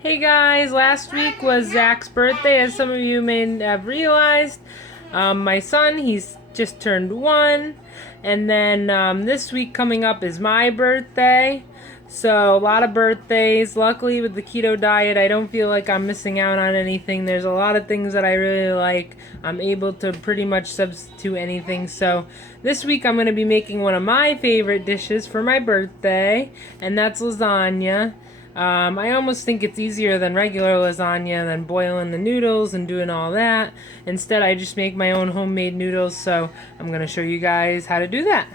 Hey guys, last week was Zach's birthday, as some of you may have realized. My son, he's just turned 1. And then this week coming up is my birthday. So a lot of birthdays. Luckily with the keto diet, I don't feel like I'm missing out on anything. There's a lot of things that I really like. I'm able to pretty much substitute anything. So this week I'm going to be making one of my favorite dishes for my birthday, and that's lasagna. I almost think it's easier than regular lasagna, than boiling the noodles and doing all that. Instead, I just make my own homemade noodles, so I'm going to show you guys how to do that.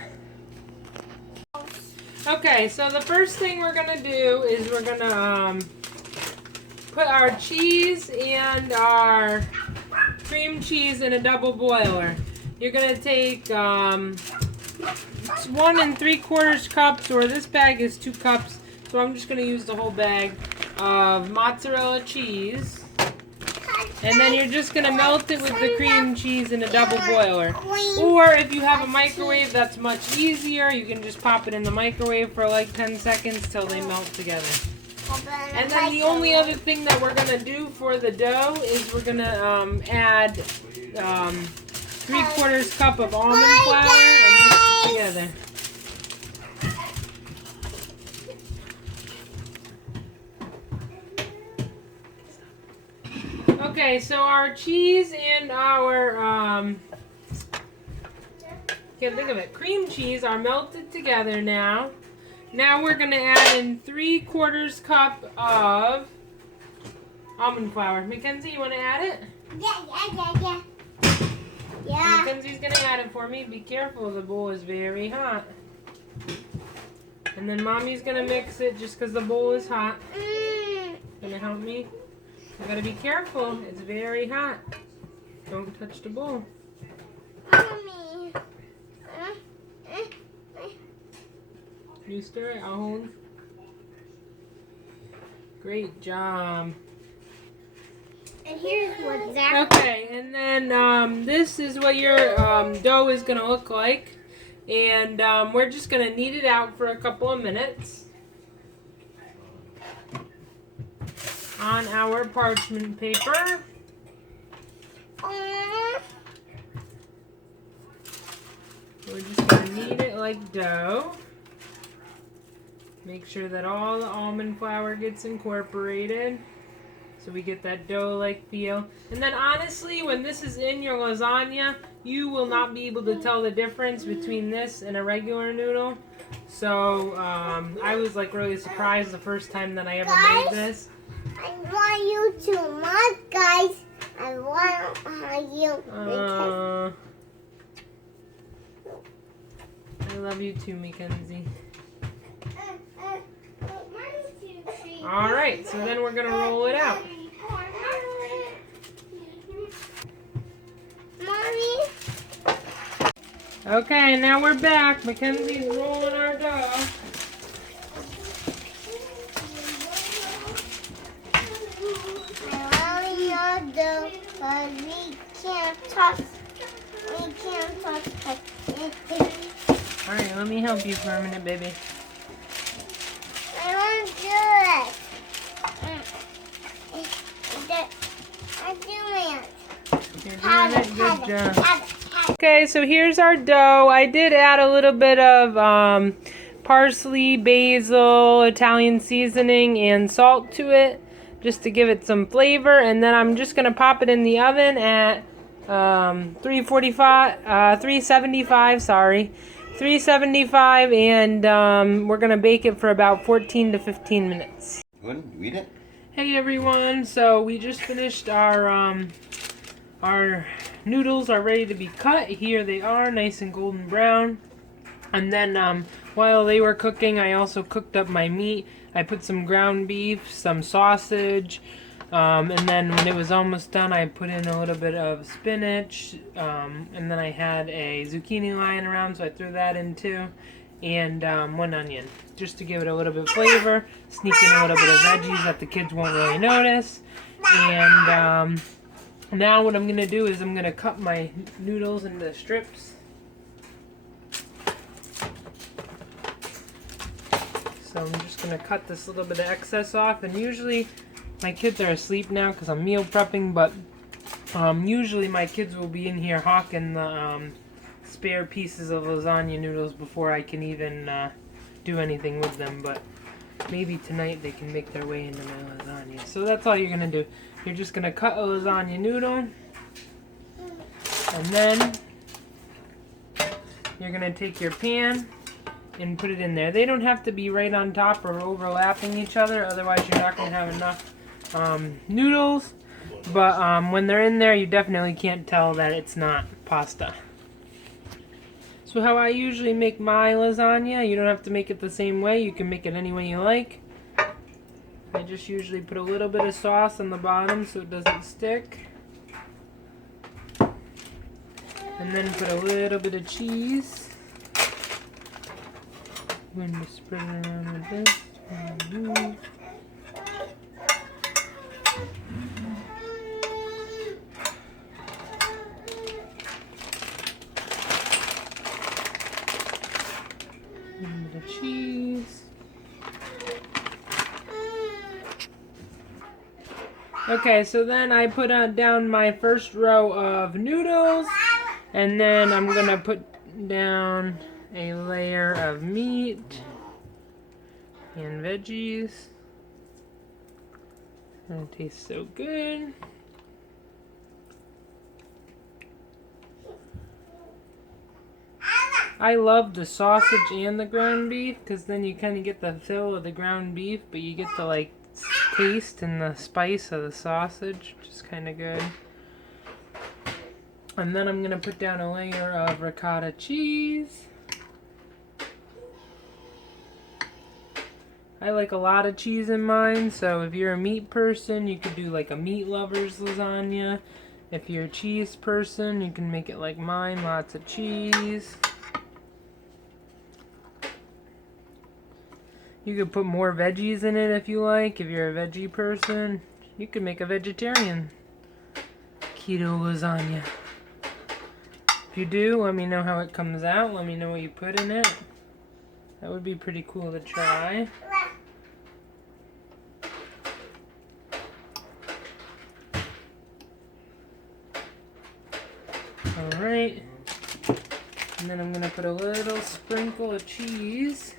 Okay, so the first thing we're going to do is we're going to put our cheese and our cream cheese in a double boiler. You're going to take 1 3/4 cups, or this bag is 2 cups. So I'm just going to use the whole bag of mozzarella cheese. And then you're just going to melt it with the cream cheese in a double boiler. Or if you have a microwave, that's much easier. You can just pop it in the microwave for like 10 seconds till they melt together. And then the only other thing that we're going to do for the dough is we're going to add 3/4 cup of almond flour and mix it together. Okay, so our cheese and our, can't think of it, cream cheese are melted together now. Now we're going to add in 3/4 cup of almond flour. Mackenzie, you want to add it? Yeah. Mackenzie's going to add it for me. Be careful, the bowl is very hot. And then Mommy's going to mix it just because the bowl is hot. Going to help me? You gotta be careful. It's very hot. Don't touch the bowl. Mommy. You stir it. I'll hold. Great job. And here's what Zach. Okay, and then this is what your dough is gonna look like, and we're just gonna knead it out for a couple of minutes on our parchment paper. We're just going to knead it like dough. Make sure that all the almond flour gets incorporated so we get that dough-like feel. And then honestly, when this is in your lasagna, you will not be able to tell the difference between this and a regular noodle. So I was like really surprised the first time that I ever made this. I want you to mug, guys. I want you. I love you too, Mackenzie. Alright, so then we're going to roll it out. Mommy. Okay, now we're back. Mackenzie's rolling our dough. We can't touch it. Alright, let me help you for a minute, baby. I want to do it. I'm doing it. You're doing it. Good job. Okay, so here's our dough. I did add a little bit of parsley, basil, Italian seasoning, and salt to it, just to give it some flavor. And then I'm just going to pop it in the oven at 375, and we're going to bake it for about 14 to 15 minutes. You want to eat it? Hey everyone, so we just finished our noodles are ready to be cut. Here they are, nice and golden brown. And then while they were cooking, I also cooked up my meat. I put some ground beef, some sausage, and then when it was almost done, I put in a little bit of spinach, and then I had a zucchini lying around, so I threw that in too, and 1 onion, just to give it a little bit of flavor, sneak in a little bit of veggies that the kids won't really notice. And now what I'm going to do is I'm going to cut my noodles into strips. So I'm just going to cut this little bit of excess off, and usually My kids are asleep now because I'm meal prepping, but usually my kids will be in here hawking the spare pieces of lasagna noodles before I can even do anything with them, but maybe tonight they can make their way into my lasagna. So that's all you're going to do. You're just going to cut a lasagna noodle, and then you're going to take your pan and put it in there. They don't have to be right on top or overlapping each other, otherwise you're not going to have enough noodles. But when they're in there, you definitely can't tell that it's not pasta. So how I usually make my lasagna, you don't have to make it the same way. You can make it any way you like. I just usually put a little bit of sauce on the bottom so it doesn't stick. And then put a little bit of cheese. I'm going to spread it around with this. The cheese. Okay, so then I put down my first row of noodles, and then I'm gonna put down a layer of meat and veggies. And it tastes so good. I love the sausage and the ground beef because then you kind of get the fill of the ground beef, but you get the like taste and the spice of the sausage, which is kind of good. And then I'm going to put down a layer of ricotta cheese. I like a lot of cheese in mine, so if you're a meat person, you could do like a meat lover's lasagna. If you're a cheese person, you can make it like mine, lots of cheese. You could put more veggies in it if you like. If you're a veggie person, you could make a vegetarian keto lasagna. If you do, let me know how it comes out. Let me know what you put in it. That would be pretty cool to try. Alright. And then I'm going to put a little sprinkle of cheese.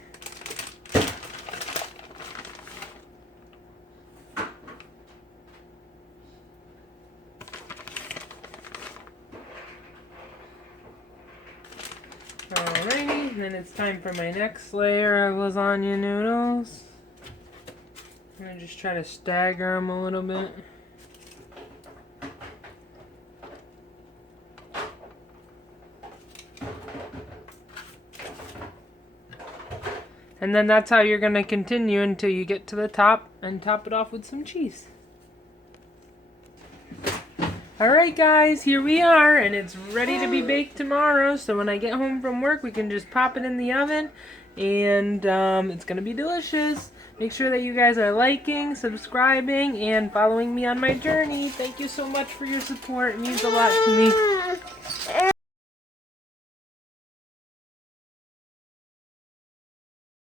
Alrighty, and then it's time for my next layer of lasagna noodles. I'm going to just try to stagger them a little bit. And then that's how you're going to continue until you get to the top and top it off with some cheese. Alright guys, here we are, and it's ready to be baked tomorrow. So when I get home from work, we can just pop it in the oven, and it's going to be delicious. Make sure that you guys are liking, subscribing, and following me on my journey. Thank you so much for your support. It means a lot to me.